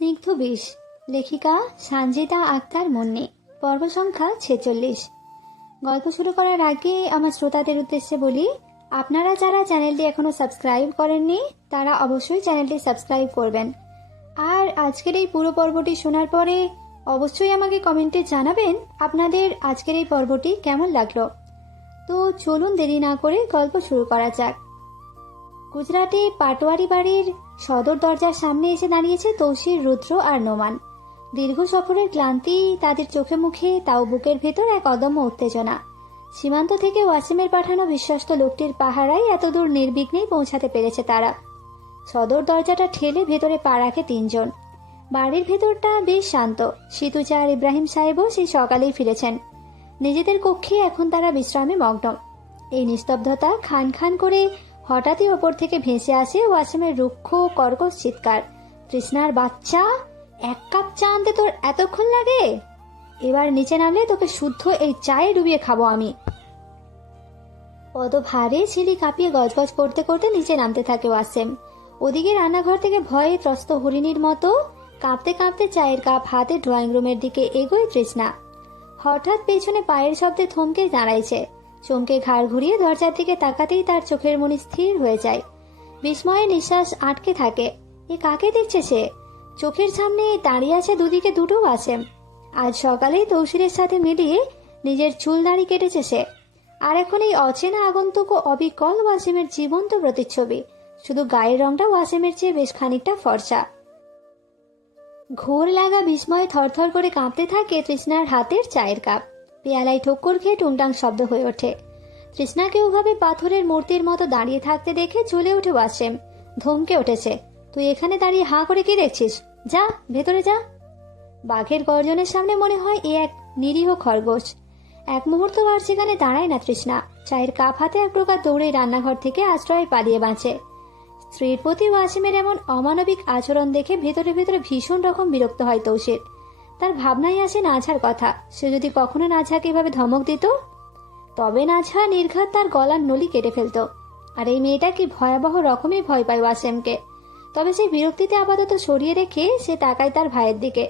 স্নিগ্ধ বিষ, লেখিকা সানজিদা আক্তার মুন্নি। পর্ব সংখ্যা 46। গল্প শুরু করার আগে আমার শ্রোতাদের উদ্দেশ্যে বলি, আপনারা যারা চ্যানেলটি এখনো সাবস্ক্রাইব করেননি তারা অবশ্যই চ্যানেলটি সাবস্ক্রাইব করবেন। আর আজকের এই পুরো পর্বটি শোনার পরে অবশ্যই আমাকে কমেন্টে জানাবেন আপনাদের আজকের এই পর্বটি কেমন লাগলো। তো চলুন দেরি না করে গল্প শুরু করা যাক। গুজরাটে পাটোয়ারি বাড়ির সদর দরজার সামনে এসে দাঁড়িয়েছে তৌসির, রুদ্র আর নোমান। দীর্ঘ সফরের ক্লান্তি তাদের চোখে মুখে, তাও বুকের ভেতর এক অদম্য উত্তেজনা। সীমান্ত থেকে ওয়াসিমের পাঠানো বিশ্বস্ত লোকটির পাহারায় এতদূর নির্বিঘ্নেই পৌঁছাতে পেরেছে তারা। সদর দরজাটা ঠেলে ভেতরে পা রাখে তিনজন। বাড়ির ভেতরটা বেশ শান্ত। সিতুচা আর ইব্রাহিম সাহেবও সেই সকালেই ফিরেছেন। নিজেদের কক্ষে এখন তারা বিশ্রামে মগ্ন। এই নিস্তব্ধতা খান খান করে হঠাৎই ওপর থেকে ভেসে আসে ওয়াসিমের রুক্ষ কর্কশ চিৎকার, তৃষ্ণার বাচ্চা, এক কাপ চা আনতে তোর এতক্ষণ লাগে? এবার নিচে নামলে তোকে শুদ্ধ এই চায়ে ডুবিয়ে খাবো আমি। পদভারে ছিলি কাঁপিয়ে গজগজ করতে করতে নিচে নামতে থাকে ওয়াসিম। ওদিকে রান্নাঘর থেকে ভয়ে ত্রস্ত হরিণীর মতো কাঁপতে কাঁপতে চায়ের কাপ হাতে ড্রয়িং রুমের দিকে এগোয় তৃষ্ণা। হঠাৎ পেছনে পায়ের শব্দে থমকে দাঁড়াইছে। চমকে ঘাড় ঘুরিয়ে দরজার দিকে তাকাতেই তার চোখের মনি স্থির হয়ে যায়। বিস্ময়ে নিঃশ্বাস আটকে থাকে। এ কাকে দেখছে সে? চোখের সামনে দাঁড়িয়ে আছে দুদিকে দুটো ওয়াসিম। আজ সকালেই তৌসিরের সাথে মিলিয়ে নিজের চুল দাড়ি কেটেছে সে। আর এখন এই অচেনা আগন্তুক ও অবিকল ওয়াসিমের জীবন্ত প্রতিচ্ছবি, শুধু গায়ের রংটা ওয়াসিমের চেয়ে বেশ খানিকটা ফর্সা। ঘোর লাগা বিস্ময়ে থরথর করে কাঁপতে থাকে তৃষ্ণার হাতের চায়ের কাপ। পেয়ালায় ঠোক্কর খেয়ে টুংটাং শব্দ হয়ে ওঠে। তৃষ্ণাকে ওভাবে পাথরের মূর্তির মতো দাঁড়িয়ে থাকতে দেখে চলে ওঠে ওয়াসিম। ধমকে উঠেছে, তুই এখানে দাঁড়িয়ে হাঁ করে কি দেখছিস? যা ভেতরে যা। বাঘের গর্জনের সামনে মনে হয় এ এক নিরীহ খরগোশ। এক মুহূর্ত আর সেখানে দাঁড়ায় না তৃষ্ণা। চায়ের কাপ হাতে এক প্রকার দৌড়ে রান্নাঘর থেকে আশ্রয় পালিয়ে বাঁচে। স্ত্রীর প্রতি ওয়াসিমের এমন অমানবিক আচরণ দেখে ভেতরে ভেতরে ভীষণ রকম বিরক্ত হয় তৌসির। তার ভাবনায় আসে নাঝার কথা। সে যদি কখনো নাঝাকে এভাবে ধমক দিত, তবে নাঝা নির্ঘাত তার গলার নলি কেটে ফেলত। আর এই মেয়েটা কি ভয়াবহ রকমই ভয় পায় ওয়াসিমকে। তবে সেই বিরক্তিতে আপাতত সরিয়ে রেখে সে তাকায় তার ভাইয়ের দিকে।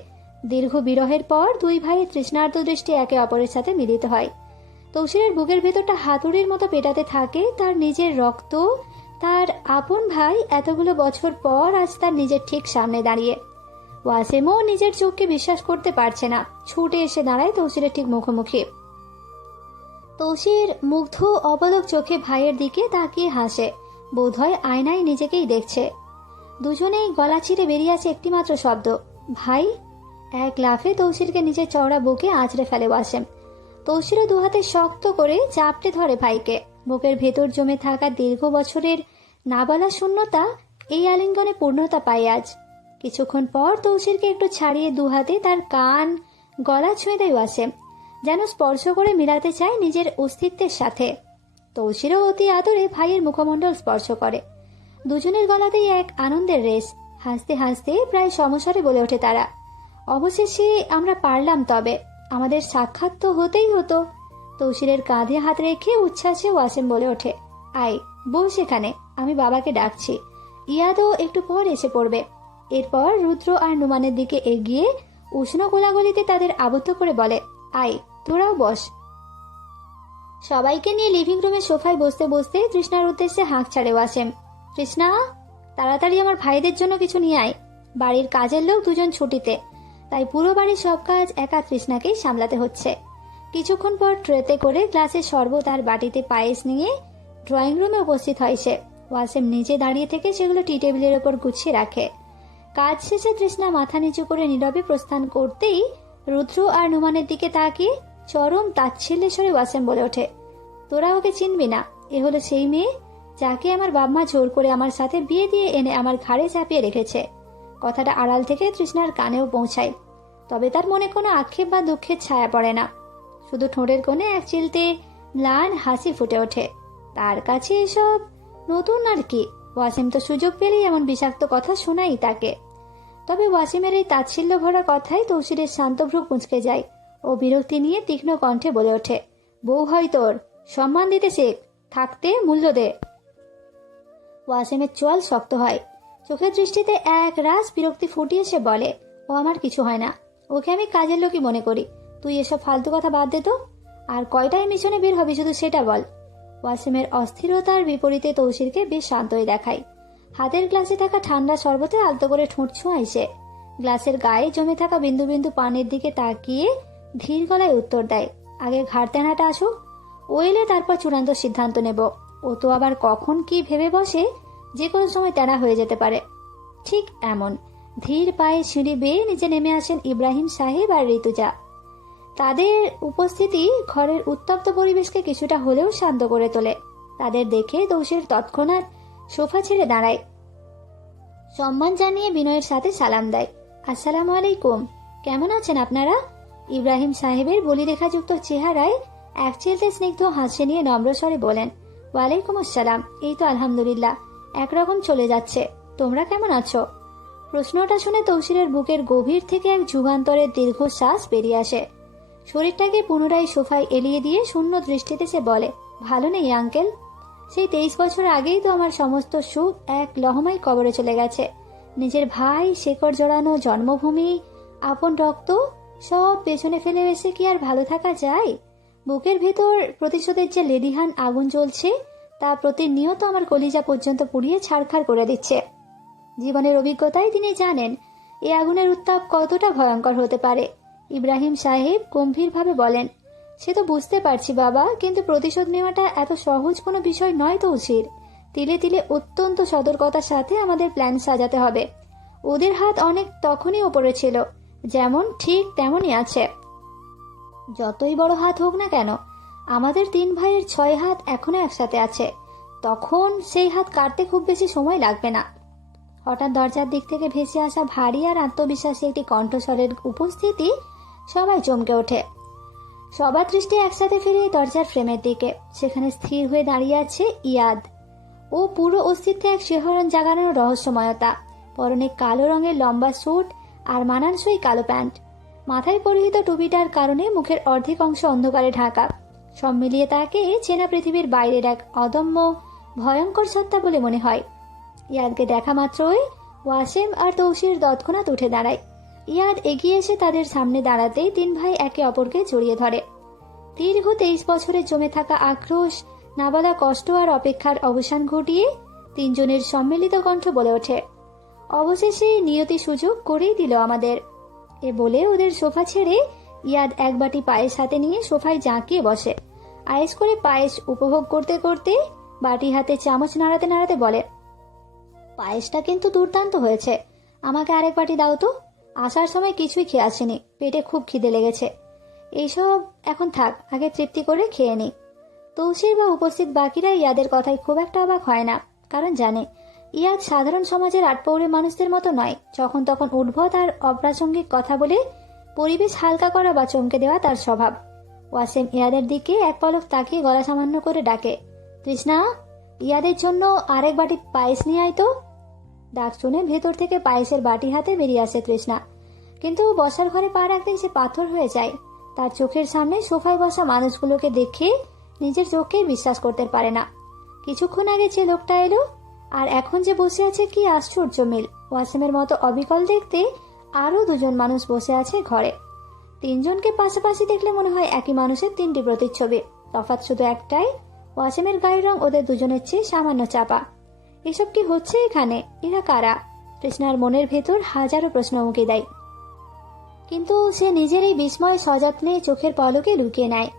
দীর্ঘ বিরহের পর দুই ভাইয়ের তৃষ্ণার্ত দৃষ্টি একে অপরের সাথে মিলিত হয়। তৌসিরের বুকের ভেতরটা হাতুড়ির মতো পেটাতে থাকে। তার নিজের রক্ত, তার আপন ভাই এতগুলো বছর পর আজ তার নিজের ঠিক সামনে দাঁড়িয়ে। ওয়াসিমও নিজের চোখকে বিশ্বাস করতে পারছে না। ছুটে এসে দাঁড়ায় তৌসিরের ঠিক মুখোমুখি। তৌসির মুগ্ধ অবলোক চোখে ভাইয়ের দিকে তাকিয়ে হাসে। বোধহয় আয়নায় নিজেকেই দেখছে। দুজনেই গলা ছিঁড়ে বেরিয়ে আসে একটিমাত্র শব্দ, ভাই। এক লাফে তৌসিরকে নিজের চওড়া বুকে আঁচড়ে ফেলে ওয়াসিম। তৌসিরও দুহাতে শক্ত করে চাপটে ধরে ভাইকে। বুকের ভেতর জমে থাকা দীর্ঘ বছরের না বলা শূন্যতা এই আলিঙ্গনে পূর্ণতা পায় আজ। কিছুক্ষণ পর তৌসিরকে একটু ছাড়িয়ে দুহাতে তার কান, গলা ছুঁয়ে দেয় ওয়াসিম, যেন স্পর্শ করে মিলাতে চায় নিজের অস্তিত্বের সাথে। তৌসিরও অতি আদরে ভাইয়ের মুখমণ্ডল স্পর্শ করে। দুজনের গলাতেই এক আনন্দের রেশ। হাসতে হাসতে প্রায় সমস্বরে বলে ওঠে তারা, অবশেষে আমরা পারলাম। তবে আমাদের সাক্ষাৎ তো হতেই হতো। তৌসিরের কাঁধে হাত রেখে উচ্ছ্বাসে ওয়াসিম বলে ওঠে, আয় বস এখানে, আমি বাবাকে ডাকছি। ইয়াদও একটু পর এসে পড়বে। এরপর রুদ্র আর নুমানের দিকে এগিয়ে উষ্ণ গোলাগুলিতে তাদের আবদ্ধ করে বলে, আয় তোরাও বস। সবাইকে নিয়ে লিভিং রুমে সোফায় বসতে বসতে তৃষ্ণার উদ্দেশ্যে হাঁক ছাড়ে ওয়াসিম, তৃষ্ণা, তাড়াতাড়ি আমার ভাইদের জন্য কিছু নিয়ে আয়। বাড়ির কাজের লোক দুজন ছুটিতে, তাই পুরো বাড়ির সব কাজ একা তৃষ্ণাকেই সামলাতে হচ্ছে। কিছুক্ষণ পর ট্রেতে করে গ্লাসে শরবত আর বাটিতে পায়েস নিয়ে ড্রয়িং রুমে উপস্থিত হয় সে। ওয়াসিম নিচে দাঁড়িয়ে থেকে সেগুলো টি টেবিলের ওপর গুছিয়ে রাখে। কাজ শেষে তৃষ্ণা মাথা নিচু করে নীরবে প্রস্থান করতেই রুদ্র আর নুমানের দিকে তাকিয়ে চরম তাচ্ছিল্যের স্বরে ওয়াসিম বলে ওঠে, তোরা ওকে চিনবি না। এ হলো সেই মেয়ে যাকে আমার বাবা জোর করে আমার সাথে বিয়ে দিয়ে এনে আমার ঘাড়ে চাপিয়ে রেখেছে। কথাটা আড়াল থেকে তৃষ্ণার কানেও পৌঁছায়। তবে তার মনে কোনো আক্ষেপ বা দুঃখের ছায়া পড়ে না। শুধু ঠোঁটের কোণে এক চিলতে ম্লান হাসি ফুটে ওঠে। তার কাছে এসব নতুন আর কি। ওয়াসিম তো সুযোগ পেলেই এমন বিষাক্ত কথা শোনাই তাকে। তবে ওয়াসিমের এই তাচ্ছিল্য ভরা কথায় তৌসিরের শান্ত ভ্রু কুঁচকে যায় ও বিরক্তি নিয়ে তীক্ষ্ণ কণ্ঠে বলে ওঠে, বউ হয় তোর, সম্মান দিতে শেখ, থাকতে মূল্য দে। ওয়াসিমের চোয়াল শক্ত হয়। চোখের দৃষ্টিতে এক রাস বিরক্তি ফুটিয়ে সে বলে, ও আমার কিছু হয় না, ওকে আমি কাজের লোকই মনে করি। তুই এসব ফালতু কথা বাদ দে তো, আর কয়টায় মিশনে বের হবি শুধু সেটা বল। ওয়াসিমের অস্থিরতার বিপরীতে তৌসিরকে বেশ শান্তই দেখায়। হাতের গ্লাসে থাকা ঠান্ডা শরবতে আলতো করে ঠোঁট ছোঁয়ায় সে। গ্লাসের গায়ে জমে থাকা বিন্দু বিন্দু পানির দিকে তাকিয়ে ধীর গলায় উত্তর দেয়, আগে ঘাড় তেনাটা আসুক, ও এলে তারপর চূড়ান্ত সিদ্ধান্ত নেব। ও তো আবার কখন কি ভেবে বসে, যে কোনো সময় তেনা হয়ে যেতে পারে। ঠিক এমন ধীর পায়ে সিঁড়ি বেয়ে নিচে নেমে আসেন ইব্রাহিম সাহেব আর ঋতুজা। তাদের উপস্থিতি ঘরের উত্তপ্ত পরিবেশকে কিছুটা হলেও শান্ত করে তোলে। তাদের দেখে তৌসির তৎক্ষণাৎ সোফা ছেড়ে দাঁড়ায়, সম্মান জানিয়ে বিনয়ের সাথে সালাম দেয়। আসসালামু আলাইকুম, কেমন আছেন আপনারা? ইব্রাহিম সাহেবের বলিরেখাযুক্ত চেহারায় এক চিলতে স্নিগ্ধ হাসি নিয়ে নম্র স্বরে বলেন, ওয়ালাইকুম আসসালাম, এই তো আলহামদুলিল্লাহ, একরকম চলে যাচ্ছে। তোমরা কেমন আছো? প্রশ্নটা শুনে তৌসিরের বুকের গভীর থেকে এক যুগান্তরের দীর্ঘশ্বাস বেরিয়ে আসে। শরীরটাকে পুনরায় সোফায় এলিয়ে দিয়ে শূন্য দৃষ্টিতে সে বলে, ভালো নেই আঙ্কেল। সেই 23 বছর আগেই তো আমার সমস্ত সুখ এক লহমায় কবরে চলে গেছে। নিজের ভাই, শেকড় জড়ানো জন্মভূমি, আপন রক্ত সব পেছনে ফেলে এসে কি আর ভালো থাকা যায়? বুকের ভেতর প্রতিশোধের যে লেলিহান আগুন জ্বলছে, তা প্রতিনিয়ত আমার কলিজা পর্যন্ত পুড়িয়ে ছাড়খাড় করে দিচ্ছে। জীবনের অভিজ্ঞতায় তিনি জানেন এই আগুনের উত্তাপ কতটা ভয়ঙ্কর হতে পারে। ইব্রাহিম সাহেব গম্ভীরভাবে বলেন, সে তো বুঝতে পারছি বাবা, কিন্তু প্রতিশোধ নেওয়াটা এত সহজ কোনো বিষয় নয় তৌসির। তিলে তিলে অত্যন্ত সতর্কতার সাথে আমাদের প্ল্যান সাজাতে হবে। ওদের হাত অনেক তখনই ওপরে ছিল, যেমন ঠিক তেমনই আছে। যতই বড় হাত হোক না কেন, আমাদের 3 ভাইয়ের 6 হাত এখনো একসাথে আছে। তখন সেই হাত কাটতে খুব বেশি সময় লাগবে না। হঠাৎ দরজার দিক থেকে ভেসে আসা ভারী আর আত্মবিশ্বাসী একটি কণ্ঠস্বরের উপস্থিতি সবাই চমকে ওঠে। সবার দৃষ্টি একসাথে ফিরে দরজার ফ্রেমের দিকে। সেখানে স্থির হয়ে দাঁড়িয়ে আছে ইয়াদ। ও পুরো অস্তিত্বে এক শিহরণ জাগানোর রহস্যময়তা। পরনে কালো রঙের লম্বা স্যুট আর মানানসই কালো প্যান্ট। মাথায় পরিহিত টুপিটার কারণে মুখের অর্ধেক অংশ অন্ধকারে ঢাকা। সব মিলিয়ে তাকে চেনা পৃথিবীর বাইরের এক অদম্য ভয়ঙ্কর সত্তা বলে মনে হয়। ইয়াদকে দেখা মাত্রই ওয়াসিম আর তৌসির তৎক্ষণাৎ উঠে দাঁড়ায়। ইয়াদ এগিয়ে এসে তাদের সামনে দাঁড়াতেই 3 ভাই একে অপরকে জড়িয়ে ধরে। দীর্ঘ 23 বছরের জমে থাকা আক্রোশ, নাবলা কষ্ট আর অপেক্ষার অবসান ঘটিয়ে 3 জনের সম্মিলিত কণ্ঠ বলে ওঠে, অবশেষে নিয়তি সুযোগ করেই দিল আমাদের। এ বলে ওদের সোফা ছেড়ে ইয়াদ এক বাটি পায়েস হাতে নিয়ে সোফায় জাঁকিয়ে বসে। আয়েস করে পায়েস উপভোগ করতে করতে বাটি হাতে চামচ নাড়াতে নাড়াতে বলে, পায়েসটা কিন্তু দুর্দান্ত হয়েছে, আমাকে আরেক বাটি দাও তো। আসার সময় কিছুই খেয়ে আসেনি, পেটে খুব খিদে লেগেছে। এইসব এখন থাক, আগে তৃপ্তি করে খেয়ে নি। তৌসির বা উপস্থিত বাকিরা ইয়াদের কথায় খুব একটা অবাক হয় না, কারণ জানে ইয়াদ সাধারণ সমাজের আটপৌরে মানুষদের মতো নয়। যখন তখন উদ্ভট আর অপ্রাসঙ্গিক কথা বলে পরিবেশ হালকা করা বা চমকে দেওয়া তার স্বভাব। ওয়াসিম ইয়াদের দিকে এক পলক তাকিয়ে গলা সামান্য করে ডাকে, তৃষ্ণা, ইয়াদের জন্য আরেক বাটি পায়েস নিয়ে আয় তো। ডাক শুনে ভেতর থেকে পায়েসের বাটি হাতে বেরিয়ে আসে তৃষ্ণা, কিন্তু বসার ঘরে পা রাখতেই সে পাথর হয়ে যায়। তার চোখের সামনে সোফায় বসা মানুষগুলোকে দেখে নিজের চোখকে বিশ্বাস করতে পারে না। কিছুক্ষণ আগে যে লোকটা এলো আর এখন যে বসে আছে, কি আশ্চর্য মিল। ওয়াসিমের মতো অবিকল দেখতে আরো 2 জন মানুষ বসে আছে ঘরে। 3 জনকে পাশাপাশি দেখলে মনে হয় একই মানুষের 3টি প্রতিচ্ছবি। তফাৎ শুধু একটাই, ওয়াসিমের গায়ের রং ওদের 2 জনের চেয়ে সামান্য চাপা। এসব কি হচ্ছে এখানে? এরা কারা? তৃষ্ণার মনের ভেতর হাজারো প্রশ্ন উঁকে দেয়, কিন্তু সে নিজের এই বিস্ময় সযত্নে চোখের পলকে লুকিয়ে নেয়।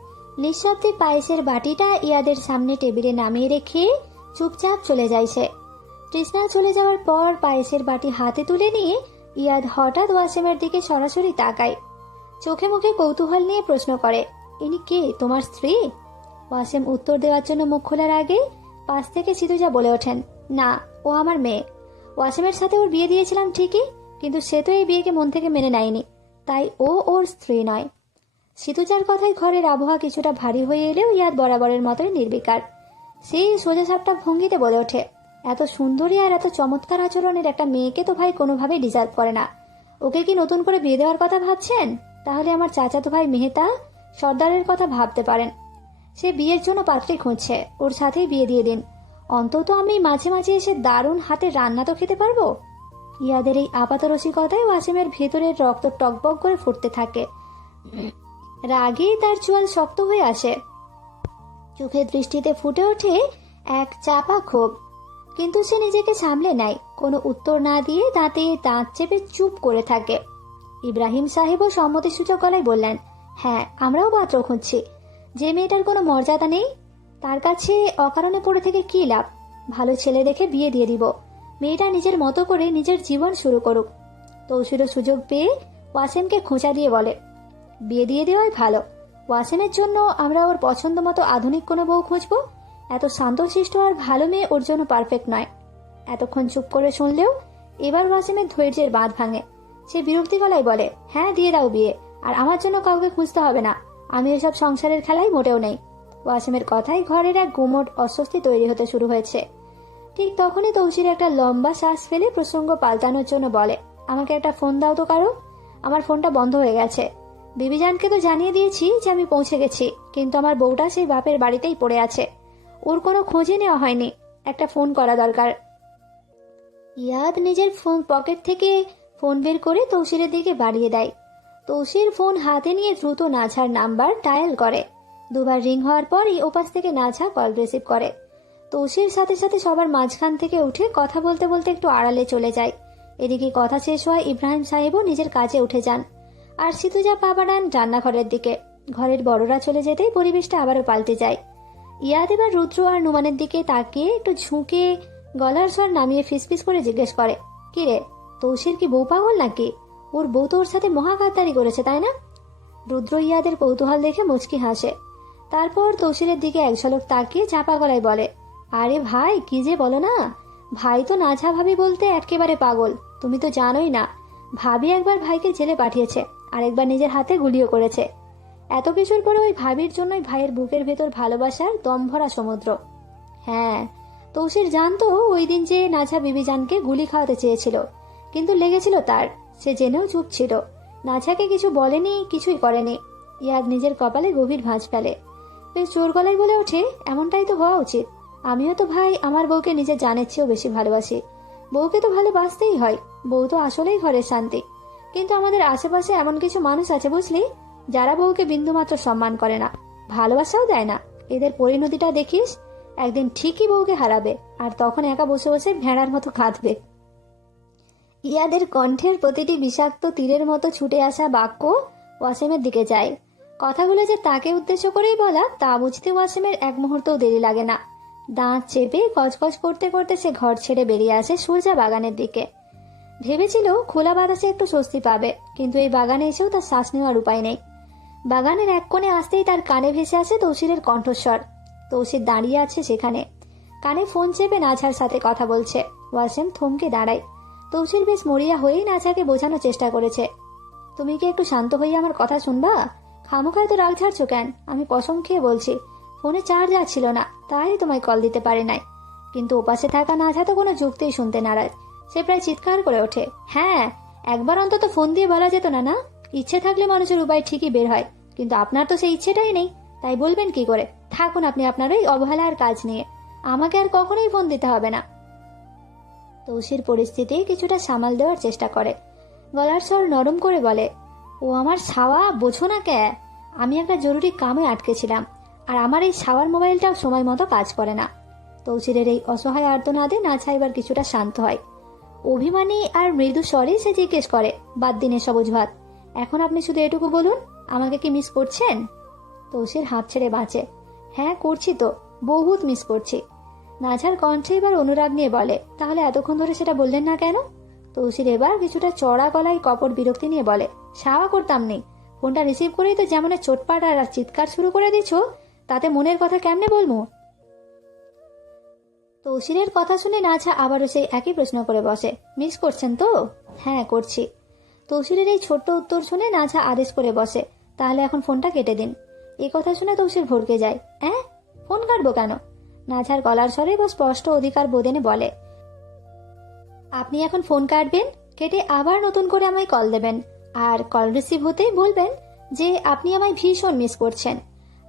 নিঃশব্দে পায়েসের বাটিটা ইয়াদের সামনে টেবিলে নামিয়ে রেখে চুপচাপ চলে যায় সে। তৃষ্ণা চলে যাওয়ার পর পায়েসের বাটি হাতে তুলে নিয়ে ইয়াদ হঠাৎ ওয়াসিমের দিকে সরাসরি তাকায়। চোখে মুখে কৌতূহল নিয়ে প্রশ্ন করে, ইনি কে, তোমার স্ত্রী? ওয়াসিম উত্তর দেওয়ার জন্য মুখ খোলার আগে পাশ থেকে সিতুজা বলে ওঠেন, না, ও আমার মেয়ে। ওয়াসিমের সাথে ওর বিয়ে দিয়েছিলাম ঠিকই, কিন্তু সে তো এই বিয়েকে মন থেকে মেনে নেয়নি, তাই ও ওর স্ত্রী নয়। সিতুজার কথায় ঘরের আবহাওয়া কিছুটা ভারী হয়ে এলেও ইয়াদ বরাবরের মতোই নির্বিকার। সেই সোজাসাপটা ভঙ্গিতে বলে ওঠে, এত সুন্দরী আর এত চমৎকার আচরণের একটা মেয়েকে তো ভাই কোনোভাবেই ডিজার্ভ করে না। ওকে কি নতুন করে বিয়ে দেওয়ার কথা ভাবছেন? তাহলে আমার চাচাতো ভাই মেহতা সর্দারের কথা ভাবতে পারেন। সে বিয়ের জন্য পাত্রী খুঁজছে, ওর সাথেই বিয়ে দিয়ে দিন। অন্তত আমি মাঝে মাঝে এসে দারুণ হাতে রান্না তো খেতে পারবো। ইয়াদের এই আপাত রসিকতায় ওয়াসিমের ভেতরের রক্ত টকবক করে ফুটতে থাকে। রাগেই তার চোয়াল শক্ত হয়ে আসে, চোখের দৃষ্টিতে ফুটে ওঠে এক চাপা ক্ষোভ। কিন্তু সে নিজেকে সামলে নেয়, কোনো উত্তর না দিয়ে দাঁতে দাঁত চেপে চুপ করে থাকে। ইব্রাহিম সাহেবও সম্মতিসূচক গলায় বললেন, হ্যাঁ, আমরাও পাত্র খুঁজছি। যে মেয়েটার কোনো মর্যাদা নেই, তার কাছে অকারণে পড়ে থেকে কি লাভ? ভালো ছেলে দেখে বিয়ে দিয়ে দিব। মেয়েটা নিজের মতো করে নিজের জীবন শুরু করুক। তৌসিরও সুযোগ পেয়ে ওয়াসিমকে খোঁচা দিয়ে বলে, বিয়ে দিয়ে দেওয়াই ভালো। ওয়াসিমের জন্য আমরা ওর পছন্দ মতো আধুনিক কোনো বউ খুঁজবো। এত শান্তশিষ্ট আর ভালো মেয়ে ওর জন্য পারফেক্ট নয়। এতক্ষণ চুপ করে শুনলেও এবার ওয়াসিমের ধৈর্যের বাঁধ ভাঙে। সে বিরক্তি গলায় বলে, হ্যাঁ, দিয়ে দাও বিয়ে, আর আমার জন্য কাউকে খুঁজতে হবে না। আমি এসব সংসারের খেলায় মোটেও নেই। ওয়াসিমের কথায় ঘরের এক গুমোট অস্বস্তি তৈরি হতে শুরু হয়েছে। ঠিক তখনই তৌসির একটা লম্বা শ্বাস ফেলে প্রসঙ্গ পাল্টানোর জন্য বলে, আমাকে একটা ফোন দাও তো কারো, আমার ফোনটা বন্ধ হয়ে গেছে। বিবিজানকে তো জানিয়ে দিয়েছি যে আমি পৌঁছে গেছি, কিন্তু আমার বউটা সেই বাপের বাড়িতেই পড়ে আছে। ওর কোনো খোঁজই নেওয়া হয়নি। একটা ফোন করা দরকার। ইয়াদ নিজের ফোন পকেট থেকে ফোন বের করে তৌসিরের দিকে বাড়িয়ে দেয়। তৌসির ফোন হাতে নিয়ে দ্রুত নাঝার নাম্বার ডায়াল করে। দুবার রিং হওয়ার পরই ওপাশ থেকে নাঝা কল রিসিভ করে। তৌসির সাথে সাথে সবার মাঝখান থেকে উঠে কথা বলতে বলতে একটু আড়ালে চলে যায়। এদিকে কথা শেষ হয় ইব্রাহিম সাহেবও নিজের কাজে উঠে যান, আর সিতুজা পা বাড়ান রান্নাঘরের দিকে। ঘরের বড়রা চলে যেতেই পরিবেশটা আবারও পাল্টে যায়। ইয়াদ এবার রুদ্র আর নুমানের দিকে তাকিয়ে একটু ঝুঁকে গলার স্বর নামিয়ে ফিসফিস করে জিজ্ঞেস করে, কি রে, তৌসির কি বউ পাগল নাকি? ওর বউ তো ওর সাথে মহাগাদ্দারি করেছে, তাই না? রুদ্র ইয়াদের কৌতূহল দেখে মুচকি হাসে। তারপর তৌসিরের দিকে এক ঝলক তাকিয়ে চাপা গলায় বলে, আরে ভাই, কি যে বলো না। ভাই তো নাঝা ভাবি বলতে একেবারে পাগল। তুমি তো জানোই না, ভাবি একবার ভাইকে জেলে পাঠিয়েছে, আর একবার নিজের হাতে গুলিও করেছে। এত কিছুর পরে ওই ভাবির জন্যই ভাইয়ের বুকের ভেতর ভালোবাসার দম ভরা সমুদ্র। হ্যাঁ, তৌসির জানতো ওই দিন যে নাঝা বিবিজানকে গুলি খাওয়াতে চেয়েছিল, কিন্তু লেগেছিল তার। সে জেনেও চুপ ছিল, নাঝাকে কিছু বলেনি, কিছুই করেনি। ইয়াদ নিজের কপালে গভীর ভাঁজ ফেলে। বেশ জোর গলায় বলে ওঠে, এমনটাই তো হওয়া উচিত। আমিও তো ভাই আমার বউকে নিজের জানের চেয়েও বেশি ভালোবাসি। বউকে তো ভালোবাসতেই হয়, বউ তো আসলেই ঘরের শান্তি। কিন্তু আমাদের আশেপাশে এমন কিছু মানুষ আছে বুঝলি, যারা বউকে বিন্দুমাত্র সম্মান করে না, ভালোবাসাও দেয় না। এদের পরিণতিটা দেখিস, একদিন ঠিকই বউকে হারাবে, আর তখন একা বসে বসে ভেড়ার মতো কাঁদবে। ইয়াদের কণ্ঠের প্রতিটি বিষাক্ত তীরের মতো ছুটে আসা বাক্য ওয়াসিমের দিকে যায়। কথাগুলো যে তাকে উদ্দেশ্য করেই বলা, তা বুঝতে ওয়াসিমের এক মুহূর্তও দেরি লাগে না। দাঁত চেপে গজগজ করতে করতে সে ঘর ছেড়ে বেরিয়ে আসে সোজা বাগানের দিকে। ভেবেছিল খোলা বাতাসে একটু স্বস্তি পাবে, কিন্তু এই বাগানে এসেও তার শ্বাস নেওয়ার উপায় নেই। বাগানের এক কোণে আসতেই তার কানে ভেসে আসে তৌসিরের কণ্ঠস্বর। তৌসির দাঁড়িয়ে আছে সেখানে, কানে ফোন চেপে নাঝার সাথে কথা বলছে। ওয়াসিম থমকে দাঁড়ায়। তৌসির বেশ মরিয়া হয়েই নাঝাকে বোঝানোর চেষ্টা করেছে, তুমি কি একটু শান্ত হয়ে আমার কথা শুনবা? খামোখায় তো রাগ ঝাড়ছো কেন? আমি কসম খেয়ে বলছি, ফোনে চার্জ ছিল না, তাই তোমায় কল দিতে পারে নাই। কিন্তু ওপাশে থাকা নাঝা তো কোনো যুক্তিই শুনতে নারাজ। সে প্রায় চিৎকার করে ওঠে, হ্যাঁ, একবার অন্তত ফোন দিয়ে বলা যেত না? না, ইচ্ছে থাকলে মানুষের উপায় ঠিকই বের হয়, কিন্তু আপনার তো সেই ইচ্ছেটাই নেই, তাই বলবেন কি করে? থাকুন আপনি আপনার ওই অবহেলার কাজ নিয়ে, আমাকে আর কখনোই ফোন দিতে হবে না। তৌসির পরিস্থিতি কিছুটা সামাল দেওয়ার চেষ্টা করে, গলার স্বর নরম করে বলে, ও আমার ছাওয়া, বোঝো না কে? আমি একটা জরুরি কামে আটকেছিলাম, আর আমার এই ছাওয়ার মোবাইলটাও সময় মতো কাজ করে না। তৌসিরের এই অসহায় আর্তনাদে নাঝা এবার কিছুটা শান্ত হয়। অভিমানী আর মৃদু স্বরে সে জিজ্ঞেস করে, বাদ দিন এসব অজুহাত, এখন আপনি শুধু এটুকু বলুন, আমাকে কি মিস করছেন? তৌসির হাত ছেড়ে বাঁচে, হ্যাঁ করছি তো, বহুত মিস করছি। নাঝার কণ্ঠে এবার অনুরাগ নিয়ে বলে, তাহলে এতক্ষণ ধরে সেটা বললেন না কেন? তৌসির এবার কিছুটা চড়া গলায় কপট বিরক্তি নিয়ে বলে, সাওয়া করতাম নি, ফোনটা রিসিভ করেই তো যেমন চোটপাট আর চিৎকার শুরু করে দিচ্ছ, তাতে মনের কথা কেমনে বলবো? তৌসিরের কথা শুনে নাঝা আবারও সেই একই প্রশ্ন করে বসে, মিস করছেন তো? হ্যাঁ করছি। তৌসিরের এই ছোট্ট উত্তর শুনে নাঝা আদেশ করে বসে, তাহলে এখন ফোনটা কেটে দিন। এই কথা শুনে তৌসির ভড়কে যায়, হ্যাঁ, ফোন কাটবো কেন? নাঝার গলার স্বরে বা স্পষ্ট অধিকার বোধেনে বলে, আপনি এখন ফোন কাটবেন, কেটে আবার নতুন করে আমায় কল দেবেন, আর কল রিসিভ হতেই বলবেন যে আপনি আমায় ভীষণ মিস করছেন,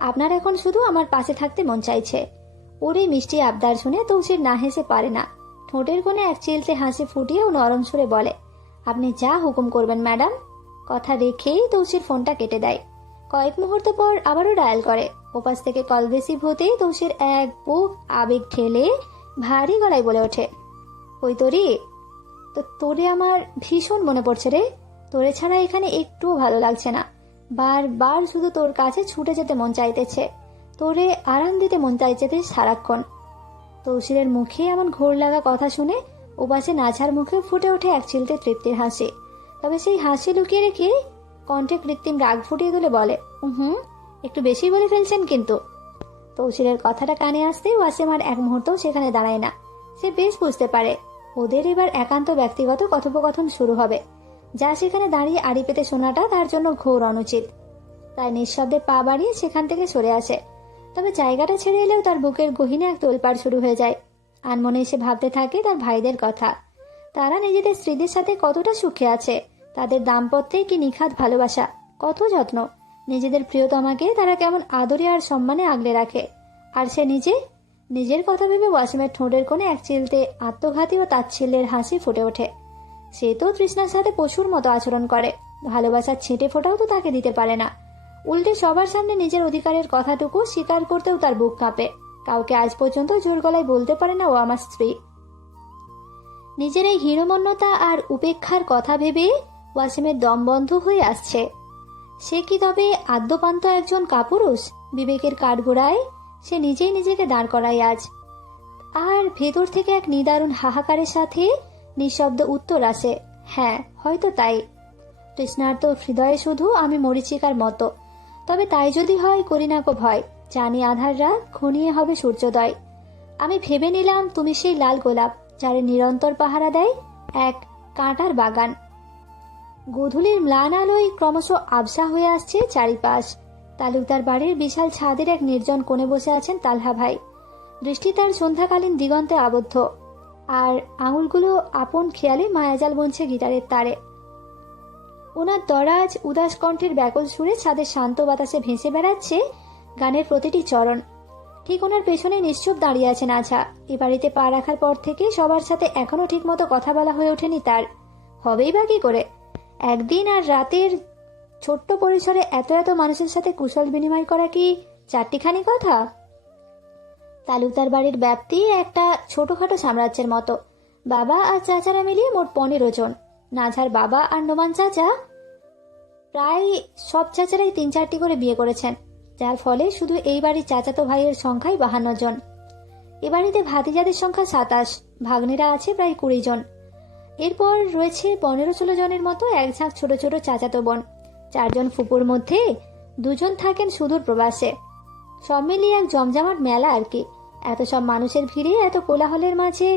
আপনার এখন শুধু আমার পাশে থাকতে মন চাইছে। ওর এই মিষ্টি আবদার শুনে তৌসির না হেসে পারে না, ঠোঁটের কোণে এক চিলতে হাসি ফুটিয়ে ও নরম সুরে বলে, আপনি যা হুকুম করবেন ম্যাডাম। কথা রেখেই তৌসির ফোনটা কেটে দেয়। কয়েক মুহূর্ত পর আবারও ডায়াল করে। ওপাশ থেকে কল রিসিভ হতেই তৌসির এক বুক আবেগ ঠেলে ভারী গলায় বলে ওঠে, ওই তোরে, তোরে আমার ভীষণ মনে পড়ছে রে। তোরে ছাড়া এখানে একটুও ভালো লাগছে না। বারবার শুধু তোর কাছে ছুটে যেতে মন চাইতেছে, তোরে আরাম দিতে মন চাইছে সারাক্ষণ। তৌসিরের মুখে এমন ঘোর লাগা কথা শুনে ওপাশে নাঝার মুখে ফুটে ওঠে এক চিলতে তৃপ্তির হাসি। তবে সেই হাসি লুকিয়ে রেখে কণ্ঠে কৃত্রিম রাগ ফুটিয়ে তুলে বলে, একটু বেশি বলে ফেলছেন কিন্তু। তৌসিরের কথাটা কানে আসতে ওয়াসিম আর এক মুহূর্তও সেখানে দাঁড়ায় না। সে বেশ বুঝতে পারে ওদের এবার একান্ত ব্যক্তিগত কথোপকথন শুরু হবে, যা সেখানে দাঁড়িয়ে আড়ি পেতে শোনাটা তার জন্য ঘোর অনুচিত। তাই নিঃশব্দে পা বাড়িয়ে সেখান থেকে সরে আসে। তবে জায়গাটা ছেড়ে এলেও তার বুকের গহীনে এক তোলপাড় শুরু হয়ে যায়। আনমনে এসে ভাবতে থাকে তার ভাইদের কথা। তারা নিজেদের স্ত্রীদের সাথে কতটা সুখে আছে, তাদের দাম্পত্যে কি নিখাত ভালোবাসা, কত যত্ন। নিজেদের প্রিয়তমাকে তারা কেমন আদরে আর সম্মানে আগলে রাখে। আর সে নিজের কথা ভেবে ওয়াসিমের ঠোঁটের কোণে এক চিলতে আত্মঘাতী ও তাচ্ছিল্যের হাসি ফুটে ওঠে। সে তো তৃষ্ণার সাথে পশুর মতো আচরণ করে, ভালোবাসার ছিটে ফোটাও তো তাকে দিতে পারে না। উল্টে সবার সামনে নিজের অধিকারের কথাটুকু স্বীকার করতেও তার বুক কাঁপে। কাউকে আজ পর্যন্ত জোর গলায় বলতে পারে না ও আমার স্ত্রী। নিজের এই হীনমন্যতা আর উপেক্ষার কথা ভেবে ওয়াসিমের দম বন্ধ হয়ে আসছে। সে কি তবে আদ্যপান্ত একজন কাপুরুষ? বিবেকের কাঠগোড়ায় সে নিজেই নিজেকে দাঁড় করায় আজ। আর ভেতর থেকে এক নিদারুণ হাহাকারের সাথে নিঃশব্দ উত্তর আসে, হ্যাঁ হয়তো তাই। তৃষ্ণার তো হৃদয়ে শুধু আমি মরিচিকার মতো। তবে তাই যদি হয় করি না কো ভয়, জানি আধার রাত ঘনিয়ে হবে সূর্যোদয়। আমি ভেবে নিলাম তুমি সেই লাল গোলাপ, যারে নিরন্তর পাহারা দেয় এক কাঁটার বাগান। গোধূলির ম্লান আলোয় ক্রমশ আবসা হয়ে আসছে চারিপাশ। তালুকদার বাড়ির বিশাল ছাদের এক নির্জন কোণে বসে আছেন তালহা ভাই। দৃষ্টি তার সন্ধ্যাকালীন দিগন্তে আবদ্ধ, আর আঙুলগুলো আপন খেয়ালে মায়াজাল বুনছে গিটারের তারে। ওনার দরাজ উদাস কণ্ঠের ব্যাকুল সুরে ছাদের শান্ত বাতাসে ভেসে বেড়াচ্ছে গানের প্রতিটি চরণ। ঠিক ওনার পেছনে নিশ্চুপ দাঁড়িয়ে আছে নাঝা। এ বাড়িতে পা রাখার পর থেকে সবার সাথে এখনো ঠিক মতো কথা বলা হয়ে ওঠেনি তার। হবেই বা কি করে? একদিন আর রাতের ছোট্ট পরিসরে এত এত মানুষের সাথে কুশল বিনিময় করা কি চারটিখানি কথা? তালুকদার বাড়ির ব্যাপ্তি একটা ছোটখাটো সাম্রাজ্যের মতো। বাবা আর চাচারা মিলিয়ে মোট 15 জন। নাঝার বাবা আর নোমান চাচা প্রায় সব চাচারাই 3-4টি করে বিয়ে করেছেন, যার ফলে শুধু এই বাড়ির চাচাতো ভাইয়ের সংখ্যাই 52 জন। এ বাড়িতে ভাতিজাদের সংখ্যা 27, ভাগ্নেরা আছে প্রায় 20 জন। এরপর রয়েছে 15-16 জনের মতো এক ঝাঁক ছোট ছোট চাচাতো বোন। 4 জন ফুপুর মধ্যে 2 জন থাকেন সুদূর প্রবাসে। সব মিলিয়ে এক জমজমাট মেলা আর কি। এত সব মানুষের ভিড়ে, এত কোলাহলের মাঝে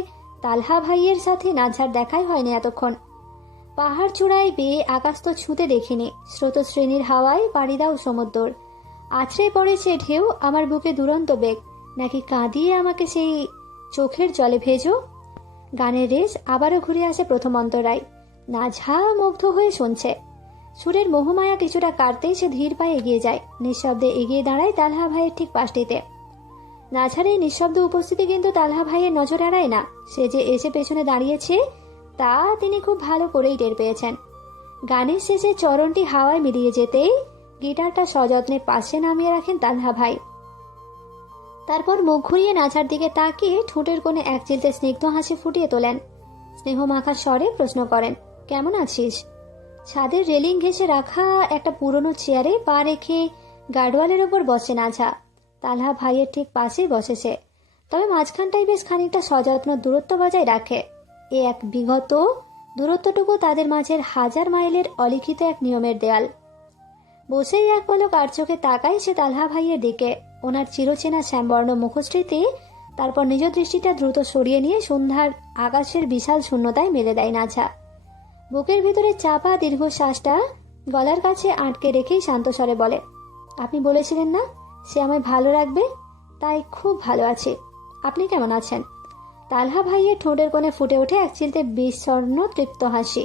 তালহা ভাইয়ের সাথে নাঝার দেখাই হয়নি এতক্ষণ। পাহাড় চূড়ায় বেয়ে আকাশ তো ছুঁতে দেখিনি, স্রোতশ্রেণীর হাওয়ায় পাড়ি দাও সমুদ্র। আছড়ে পড়েছে ঢেউ আমার বুকে দুরন্ত বেগ, নাকি কাঁদিয়ে আমাকে সেই চোখের জলে ভেজো। গানের রেশ আবারও ঘুরে আসে প্রথম অন্তরায়। নাঝা মুগ্ধ হয়ে শুনছে। সুরের মোহমায়া কিছুটা কাটতেই সে ধীর পায়ে এগিয়ে যায়। নিঃশব্দে এগিয়ে দাঁড়ায় তালহা ভাইয়ের ঠিক পাশটিতে। নাঝার এই নিঃশব্দ উপস্থিতি কিন্তু তালহা ভাইয়ের নজর এড়ায় না। সে যে এসে পেছনে দাঁড়িয়েছে তা তিনি খুব ভালো করেই টের পেয়েছেন। গানের শেষে চরণটি হাওয়ায় মিলিয়ে যেতেই গিটারটা সযত্নে পাশে নামিয়ে রাখেন তালহা ভাই। তারপর মুখ ঘুরিয়ে নাঝার দিকে তাকিয়ে ঠোঁটের কোণে এক চিলতে স্নিগ্ধ হাসি ফুটিয়ে তোলেন। স্নেহ মাখা স্বরে প্রশ্ন করেন, কেমন আছিস? ছাদের রেলিং ঘেঁষে রাখা একটা পুরনো চেয়ারে পা রেখে গার্ডওয়ালের ওপর বসে নাঝা। তালহা ভাইয়ের ঠিক পাশেই বসেছে, তবে মাঝখানটাই বেশ খানিকটা সযত্ন দূরত্ব বজায় রাখে। এ এক বিগত দূরত্বটুকু তাদের মাঝের 1000 মাইলের অলিখিত এক নিয়মের দেয়াল। বসেই এক পলক আর চোখে তাকায় সে তালহা ভাইয়ের দিকে, ওনার চিরচেনা শ্যামবর্ণ মুখশ্রীতে। তারপর নিজ দৃষ্টিটা দ্রুত সরিয়ে নিয়ে সন্ধ্যার আকাশের বিশাল শূন্যতায় মেলে দেয় নাঝা। বুকের ভিতরে চাপা দীর্ঘ শ্বাসটা গলার কাছে আটকে রেখেই শান্ত স্বরে বলে, আপনি বলেছিলেন না সে আমায় ভালো রাখবে, তাই খুব ভালো আছি। আপনি কেমন আছেন? তালহা ভাইয়ের ঠোঁটের কোণে ফুটে ওঠে এক চিলতে বিষণ্ণ তৃপ্ত হাসি।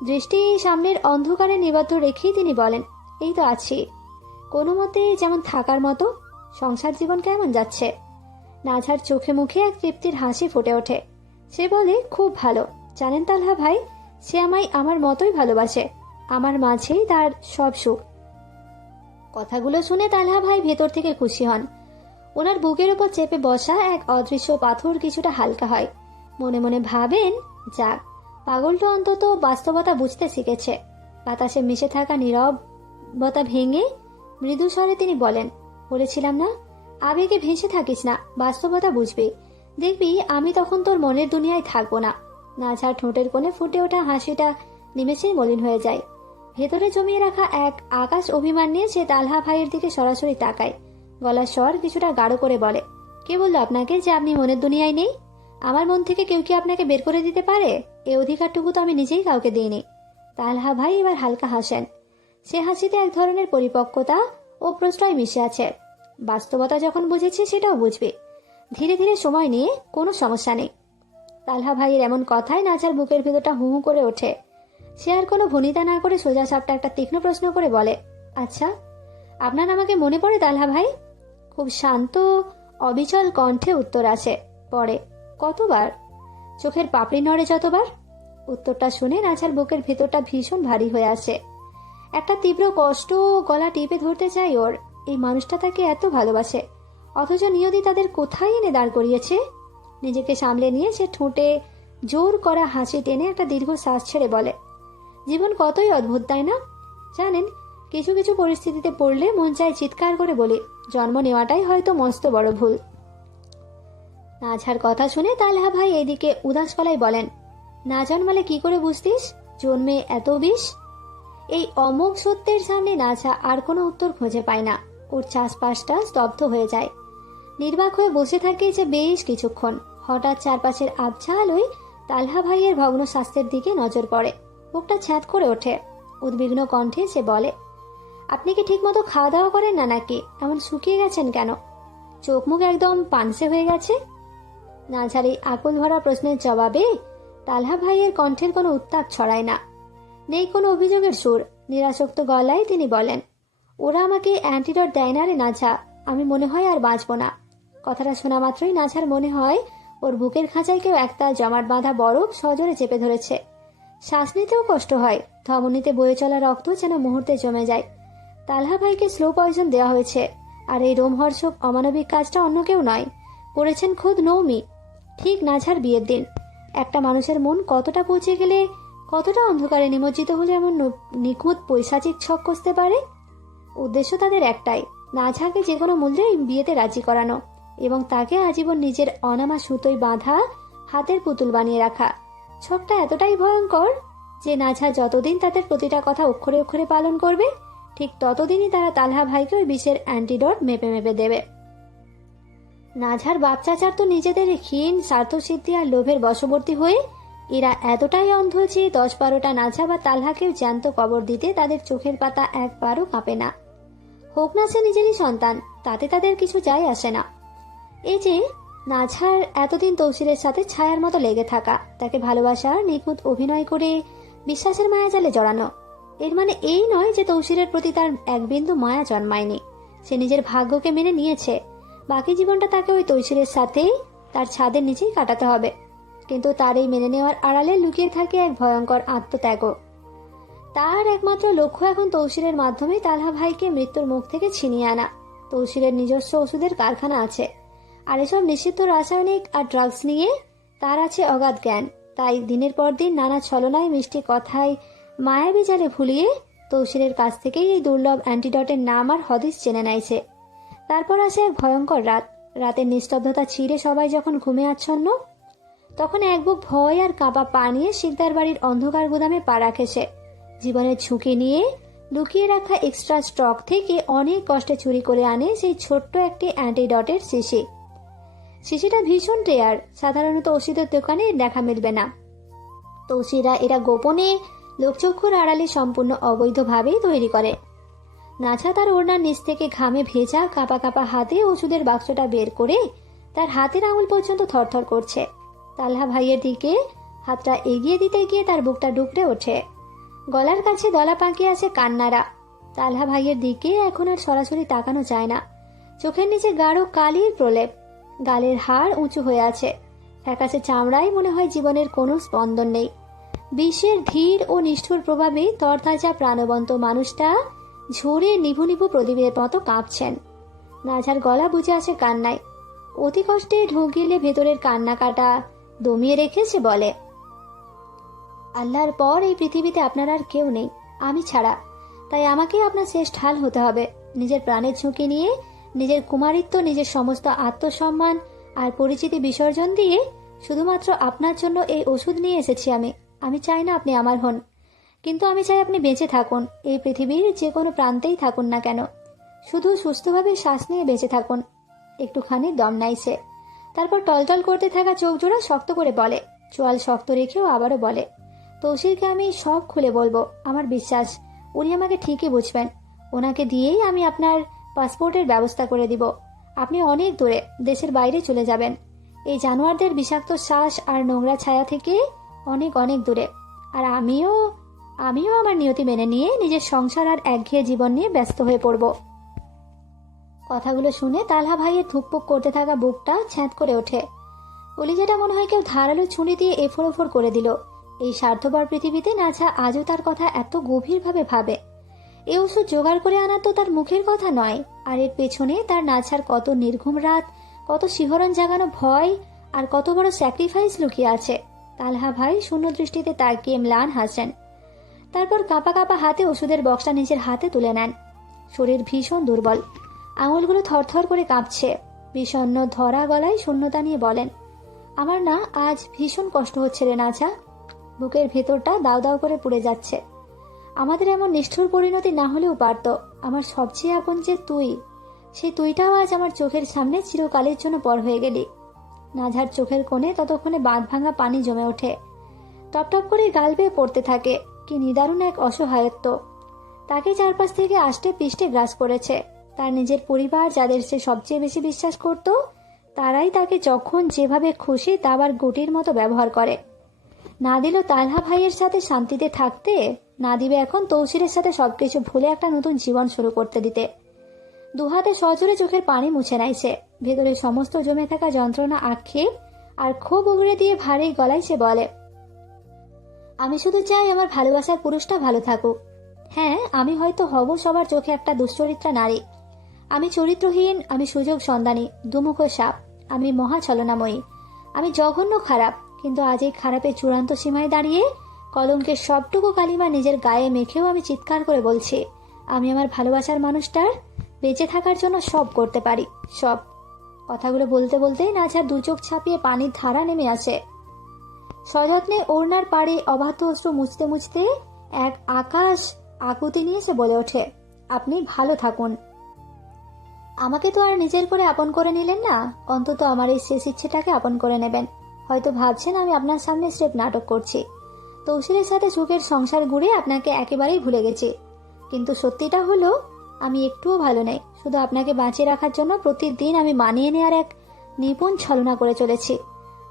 দৃষ্টি সামনের অন্ধকারে নিবদ্ধ রেখেই তিনি বলেন, এই তো আছি কোনো মতে, যেমন থাকার মতো। সংসার জীবন কেমন যাচ্ছে? নাঝার চোখে মুখে এক তৃপ্তির হাসি ফুটে ওঠে। সে বলে, খুব ভালো। জানেন তালহা ভাই, সে আমায় আমার মতোই ভালোবাসে। আমার মাঝেই তার সব সুখ। কথাগুলো শুনে তালহা ভাই ভেতর থেকে খুশি হন। ওনার বুকের ওপর চেপে বসা এক অদৃশ্য পাথর কিছুটা হালকা হয়। মনে মনে ভাবেন, যাক, পাগলটা অন্তত বাস্তবতা বুঝতে শিখেছে। বাতাসে মিশে থাকা নীরবতা ভেঙে মৃদু স্বরে তিনি বলেন, বলেছিলাম না, আবেগে ভেসে থাকিস না, বাস্তবতা বুঝবি। দেখবি আমি তখন তোর মনের দুনিয়ায় থাকবো না। নাঝার ঠোঁটের কোণে ফুটে ওঠা হাসিটা নিমেষেই মলিন হয়ে যায়। ভেতরে জমিয়ে রাখা এক আকাশ অভিমান নিয়ে সে তালহা ভাইয়ের দিকে সরাসরি তাকায়। গলার স্বর কিছুটা গাঢ় করে বলে, কে বললো আপনাকে যে আপনি মনের দুনিয়ায় নেই? আমার মন থেকে কেউ কি আপনাকে বের করে দিতে পারে? এই অধিকারটুকু তো আমি নিজেই কাউকে দিইনি। তালহা ভাই এবার হালকা হাসেন। সে হাসিতে এক ধরনের পরিপক্কতা ও প্রশ্রয় মিশে আছে। বাস্তবতা যখন বুঝেছে সেটাও বুঝবে। ধীরে ধীরে সময় নিয়ে কোনো সমস্যা নেই। তালহা ভাইয়ের এমন কথায় নাচার বুকের ভেতরটা হু হু করে ওঠে। সে আর কোনো ভনিতা না করে সোজা সাপটা একটা তীক্ষ্ণ প্রশ্ন করে বলে, আচ্ছা, আপনার আমাকে মনে পড়ে তালহা ভাই? খুব শান্ত অবিচল কণ্ঠে উত্তর আসে, পড়ে। কতবার? চোখের পাপড়ি নড়ে যতবার। উত্তরটা শুনে নাচার বুকের ভেতরটা ভীষণ ভারী হয়ে আসে। একটা তীব্র কষ্ট গলা টিপে ধরতে চাই ওর। এই মানুষটা তাকে এত ভালোবাসে, অথচ নিয়তি তাদের কোথায় এনে দাঁড় করিয়েছে। নিজেকে সামলে নিয়ে সে ঠোঁটে জোর করা হাসি টেনে একটা দীর্ঘ শ্বাস ছেড়ে বলে, জীবন কতই অদ্ভুত, তাই না? জানেন, কিছু কিছু পরিস্থিতিতে পড়লে মন চায় চিৎকার করে বলি, জন্ম নেওয়াটাই হয়তো মস্ত বড় ভুল। নাঝার কথা শুনে তালহা ভাই এদিকে উদাস গলায় বলেন, না জন্মালে কি করে বুঝতিস জন্মে এত বিষ? এই অমোঘ সত্যের সামনে নাঝা আর কোনো উত্তর খুঁজে পায় না। ওর চাষপাশটা স্তব্ধ হয়ে যায়। নির্বাক হয়ে বসে থাকে যে বেশ কিছুক্ষণ। হঠাৎ চারপাশের আবছা আলোয় তালহা ভাইয়ের ভগ্ন স্বাস্থ্যের দিকে নজর পড়ে। বুকটা ছ্যাঁত করে ওঠে। উদ্বিগ্ন কণ্ঠে সে বলে, আপনি কি ঠিক মতো খাওয়া দাওয়া করেন না নাকি? এমন শুকিয়ে গেছেন কেন? চোখ মুখ একদম পানসে হয়ে গেছে। নাঝার এই আকুল ভরা প্রশ্নের জবাবে তালহা ভাইয়ের কণ্ঠের কোনো উত্তাপ ছড়ায় না। নেই কোনো অভিযোগের সুর। নিরাসক্ত গলায় তিনি বলেন, ওরা আমাকে অ্যান্টিডট দেয় না রে নাঝা, আমি মনে হয় আর বাঁচব না। কথাটা শোনা মাত্রই নাঝার মনে হয় ওর বুকের খাঁচায় কেউ একটা জমাট বাঁধা বরফ সজোরে চেপে ধরেছে। শ্বাস নিতেও কষ্ট হয়। ধমনীতে বয়ে চলা রক্ত যেন মুহূর্তে জমে যায়। তালহা ভাইকে স্লো পয়জন দেওয়া হয়েছে। আর এই রোমহর্ষক অমানবিক কাজটা অন্য কেউ নয়, করেছেন খোদ নৌমি। ঠিক নাঝার বিয়ের দিন। একটা মানুষের মন কতটা পৌঁছে গেলে, কতটা অন্ধকারে নিমজ্জিত হলে এমন নিখুঁত পৈশাচিক ছক কষতে পারে। উদ্দেশ্য তাদের একটাই, নাঝাকে যে কোনো মূল্যে বিয়েতে রাজি করানো এবং তাকে আজীবন নিজের অনামা সুতোয় বাঁধা হাতের পুতুল বানিয়ে রাখা। ছকটা এতটাই ভয়ঙ্কর যে নাঝা যতদিন তাদের প্রতিটা কথা অক্ষরে অক্ষরে পালন করবে, ঠিক ততদিনই তারা তালহা ভাইকে ওই বিষের অ্যান্টিডট মেপে মেপে দেবে। নাঝার বাপ চাচার তো নিজেদের ক্ষীণ স্বার্থসিদ্ধি আর লোভের বশবর্তী হয়ে এরা এতটাই অন্ধ যে 10-12টা নাঝা বা তালহাকেও জ্যান্ত কবর দিতে তাদের চোখের পাতা একবারও কাঁপে না। হোক না সে নিজেরই সন্তান, তাতে তাদের কিছু যায় আসে না। এই যে নাঝার এতদিন তৌসিরের সাথে ছায়ার মতো লেগে থাকা, তাকে ভালোবাসার নিখুঁত অভিনয় করে বিশ্বাসের মায়াজালে জড়ানো, এর মানে এই নয় যে তৌসিরের প্রতি তার এক বিন্দু মায়া জন্মায়নি। সে নিজের ভাগ্যকে মেনে নিয়েছে। বাকি জীবনটা তাকে ওই তৌসিরের সাথেই তার ছাদের নিচেই কাটাতে হবে। কিন্তু তার এই মেনে নেওয়ার আড়ালে লুকিয়ে থাকে এক ভয়ঙ্কর আত্মত্যাগও। তার একমাত্র লক্ষ্য এখন তৌসিরের মাধ্যমে তালহা ভাইকে মৃত্যুর মুখ থেকে ছিনিয়ে আনা। তৌসিরের নিজস্ব ওষুধের কারখানা আছে, আর এসব নিষিদ্ধ রাসায়নিক আর ড্রাগস নিয়ে তার আছে অগাধ জ্ঞান। তাই দিনের পর দিন নানা ছলনায়, মিষ্টি কথায়, মায়াবী জালে ভুলিয়ে তৌসিরের কাছ থেকেই এই দুর্লভ অ্যান্টিডটের নাম আর হদিস জেনে নেয়ছে। তারপর আসে এক ভয়ঙ্কর রাত। রাতের নিস্তব্ধতা ছিঁড়ে সবাই যখন ঘুমে আচ্ছন্ন, তখন এক বুক ভয় আর কাঁপা পা নিয়ে শিকদার বাড়ির অন্ধকার গুদামে পা রাখে সে। জীবনের ঝুঁকি নিয়ে লুকিয়ে রাখা এক্সট্রা স্টক থেকে অনেক কষ্টে চুরি করে আনে সেই ছোট্ট একটি অ্যান্টিডটের শিশি। শিশিটা ভীষণ রেয়ার, সাধারণত ওষুধের দোকানে দেখা মিলবে না। তৌসিরা এরা গোপনে লোকচক্ষুর আড়ালে সম্পূর্ণ অবৈধভাবেই তৈরি করে। নাঝা তার ওড়নার নিচ থেকে ঘামে ভেজা কাঁপা কাঁপা হাতে ওষুধের বাক্সটা বের করে তার হাতের আঙুল পর্যন্ত থরথর করছে। তালহা ভাইয়ের দিকে হাতটা এগিয়ে দিতে গিয়ে তার বুকটা ডুকরে ওঠে। গলার কাছে দলা পাকিয়ে আছে কান্নারা। তালহা ভাইয়ের দিকে এখন আর সরাসরি তাকানো যায় না। চোখের নিচে গাঢ় কালির প্রলেপ, গালের হাড় উঁচু হয়ে আছে। ফ্যাকাশে চামড়ায় মনে হয় জীবনের কোনো স্পন্দন নেই। বিশ্বের ধীর ও নিষ্ঠুর প্রভাবে তরতাজা প্রাণবন্ত মানুষটা ঝরে নিভু নিভু প্রদীপের মতো কাঁপছেন। নাঝার গলা বুঝে আছে কান্নায়। অতি কষ্টে ঢোক গিলে ভেতরের কান্না কাটা দমিয়ে রেখেছে বলে, আল্লাহর পর এই পৃথিবীতে আপনার আর কেউ নেই, আমি ছাড়া। তাই আমাকেই আপনার শেষ ঢাল হতে হবে। নিজের প্রাণের ঝুঁকি নিয়ে, নিজের কুমারিত্ব, নিজের সমস্ত আত্মসম্মান আর পরিচিতি বিসর্জন দিয়ে শুধুমাত্র আপনার জন্য এই ওষুধ নিয়ে এসেছি আমি। আমি চাই না আপনি আমার হন, কিন্তু আমি চাই আপনি বেঁচে থাকুন, এই পৃথিবীর যে কোনো প্রান্তেই থাকুন না কেন, শুধু সুস্থভাবে শ্বাস নিয়ে বেঁচে থাকুন। একটুখানি দম নাইছে, তারপর টলটল করতে থাকা চোখ জোড়া শক্ত করে বলে, চোয়াল শক্ত রেখেও আবারও বলে, তৌসিরকে আমি সব খুলে বলবো। আমার বিশ্বাস উনি আমাকে ঠিকই বুঝবেন। ওনাকে দিয়েই আমি আপনার পাসপোর্টের ব্যবস্থা করে দিব। আপনি অনেক দূরে, দেশের বাইরে চলে যাবেন, এই জানোয়ারদের বিষাক্ত শ্বাস আর নোংরা ছায়া থেকে অনেক অনেক দূরে। আর আমিও আমার নিয়তি মেনে নিয়ে নিজের সংসার আর একঘেয়ে জীবন নিয়ে ব্যস্ত হয়ে পড়ব। কথাগুলো শুনে তালহা ভাইয়ের ধুকপুক করতে থাকা বুকটা ছ্যাঁত করে ওঠে। কলিজাটা মনে হয় কেউ ধারালো ছুরি দিয়ে এফোর ওফোর করে দিল। এই স্বার্থপর পৃথিবীতে নাছা আজও তার কথা এত গভীরভাবে ভাবে। এ ওষুধ জোগাড় করে আনা তো তার মুখের কথা নয়, আর এর পেছনে তার নাছার কত নির্ঘুম রাত, কত শিহরণ জাগানো ভয় আর কত বড় স্যাক্রিফাইস লুকিয়ে আছে। তালহা ভাই শূন্য দৃষ্টিতে তাকিয়ে ম্লান হাসেন। তারপর কাঁপা কাঁপা হাতে ওষুধের বক্সটা নিজের হাতে তুলে নেন। শরীর ভীষণ দুর্বল, আঙুলগুলো থরথর করে কাঁপছে। বিষণ্ণ ধরা গলায় শূন্যতা নিয়ে বলেন, আমার না আজ ভীষণ কষ্ট হচ্ছে রে নাছা। বুকের ভেতরটা দাউ দাউ করে পুড়ে যাচ্ছে। আমাদের এমন নিষ্ঠুর পরিণতি না হলেও পারত। আমার সবচেয়ে আপন যে তুই, সেই তুইটাও আজ আমার চোখের সামনে চিরকালের জন্য পর হয়ে গেলি। নাঝার চোখের কোণে ততক্ষণে বাঁধ ভাঙা পানি জমে ওঠে, টপটপ করে গাল বেয়ে পড়তে থাকে। কি নিদারুণ এক অসহায়ত্ব! তাকে চারপাশ থেকে আষ্টে পিষ্টে গ্রাস করেছে। তার নিজের পরিবার, যাদের সে সবচেয়ে বেশি বিশ্বাস করত, তারাই তাকে যখন যেভাবে খুশি দাবার গুটির মতো ব্যবহার করে। না দিল তালহা ভাইয়ের সাথে শান্তিতে থাকতে, না দিবে এখন তৌসিরের সাথে সবকিছু ভুলে একটা নতুন জীবন শুরু করতে দিতে। দুহাতে সজোরে চোখের পানি মুছে নাইছে। ভেতরে সমস্ত জমে থাকা যন্ত্রণা, আক্ষেপ আর ক্ষোভ উগড়ে দিয়ে ভারী গলায় সে বলে, আমি শুধু চাই আমার ভালোবাসার পুরুষটা ভালো থাকুক। হ্যাঁ, আমি হয়তো হব সবার চোখে একটা দুশ্চরিত্রা নারী, আমি চরিত্রহীন, আমি সুযোগ সন্ধানী, দুমুখ সাপ, আমি মহা ছলনাময়ী, আমি জঘন্য খারাপ। কিন্তু আজ এই খারাপের চূড়ান্ত সীমায় দাঁড়িয়ে কলঙ্কের সবটুকু কালিমা নিজের গায়ে মেখেও আমি চিৎকার করে বলছি, আমি আমার ভালোবাসার মানুষটার বেঁচে থাকার জন্য সব করতে পারি, সব। কথাগুলো বলতে বলতেই নাছার দু চোখ ছাপিয়ে পানির ধারা নেমে আসে। সযত্নে ওড়নার পাড়ে অবাধ্য অশ্রু মুছতে মুছতে এক আকাশ আকুতি নিয়ে সে বলে ওঠে, আপনি ভালো থাকুন। আমাকে তো আর নিজের করে আপন করে নিলেন না, অন্তত আমার এই শেষ ইচ্ছেটাকে আপন করে নেবেন। হয়তো ভাবছেন আমি আপনার সামনে স্রেফ নাটক করছি, তৌসিরের সাথে সুখের সংসার ঘুরে আপনাকে একেবারেই ভুলে গেছি। কিন্তু সত্যিটা হলো আমি একটুও ভালো নেই। শুধু আপনাকে বাঁচিয়ে রাখার জন্য প্রতিদিন আমি মানিয়ে নেওয়ার এক নিপুণ ছলনা করে চলেছি।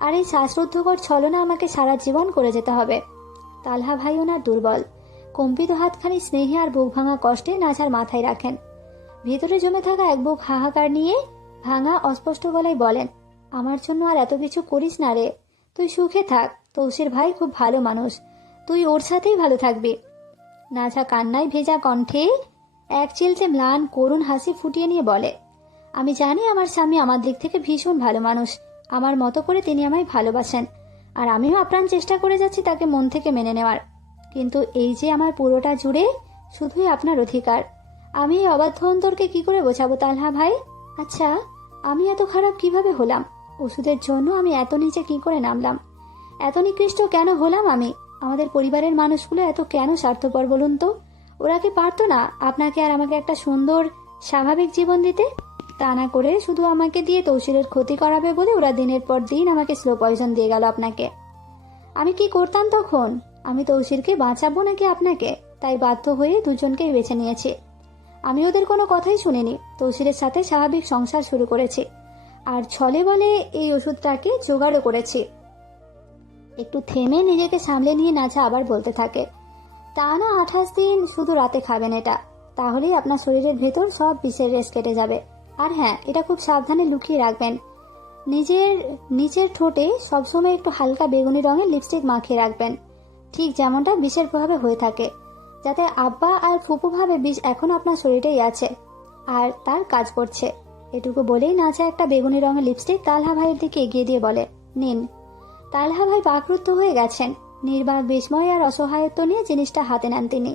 আর এই শ্বাসরুদ্ধকর ছলনা আমাকে সারা জীবন করে যেতে হবে। তালহা ভাই ওনার দুর্বল, কম্পিত হাতখানি স্নেহে আর বুক ভাঙা কষ্টে নাছার মাথায় রাখেন। ভেতরে জমে থাকা এক বুক হাহাকার নিয়ে ভাঙা অস্পষ্ট গলায় বলেন, আমার জন্য আর এত কিছু করিস না রে, তুই সুখে থাক। তৌসির ভাই খুব ভালো মানুষ, তুই ওর সাথেই ভালো থাকবি। নাঝা কান্নায় ভেজা কণ্ঠে এক চিলতে ম্লান করুণ হাসি ফুটিয়ে নিয়ে বলে, আমি জানি আমার স্বামী আমার দিক থেকে ভীষণ ভালো মানুষ, আমার মতো করে তিনি আমায় ভালোবাসেন, আর আমিও আপ্রাণ চেষ্টা করে যাচ্ছি তাকে মন থেকে মেনে নেওয়ার। কিন্তু এই যে আমার পুরোটা জুড়ে শুধুই আপনার অধিকার, আমি এই অবাধ্য অন্তরকে কি করে বোঝাবো তালহা ভাই? আচ্ছা, আমি এত খারাপ কিভাবে হলাম? ওষুধের জন্য আমি এত নিচে কি করে নামলাম? এত নিকৃষ্ট কেন হলাম আমি? আমাদের পরিবারের মানুষগুলো এত কেন স্বার্থপর বলুন তো? ওরা কি পারতো না আপনাকে আর আমাকে একটা সুন্দর স্বাভাবিক জীবন দিতে? তা না করে শুধু আমাকে দিয়ে তৌসিরের ক্ষতি করাবে বলে ওরা দিনের পর দিন আমাকে স্লো পয়জন দিয়ে গেল আপনাকে। আমি কি করতাম তখন? আমি তৌসিরকে বাঁচাবো নাকি আপনাকে? তাই বাধ্য হয়ে দুজনকেই বেছে নিয়েছি। আমি ওদের কোনো কথাই শুনিনি, তৌসিরের সাথে স্বাভাবিক সংসার শুরু করেছি, আর ছলে বলে এই ওষুধটাকে জোগাড়ও করেছি। একটু থেমে নিজেকে সামলে নিয়ে নাছা আবার বলতে থাকে, তা না 28 দিন শুধু রাতে খাবেন এটা, তাহলেই আপনার শরীরের ভেতর সব বিষের রেশ কেটে যাবে। আর হ্যাঁ, এটা খুব সাবধানে লুকিয়ে রাখবেন, নিজের নিচের ঠোঁটে সবসময় একটু হালকা বেগুনি রঙের লিপস্টিক মাখিয়ে রাখবেন, ঠিক যেমনটা বিষের প্রভাবে হয়ে থাকে, যাতে আব্বা আর ফুপু ভাবে বিষ এখন আপনার শরীরেই আছে আর তার কাজ করছে। এটুকু বলেই নাজা একটা বেগুনি রঙের লিপস্টিক তালহা ভাইয়ের দিকে এগিয়ে দিয়ে বলে, নিন। তালহা ভাই বাকরুদ্ধ হয়ে গেছেন। নির্বাক বিস্ময় আর অসহায়ত্ব নিয়ে জিনিসটা হাতে নেন তিনি।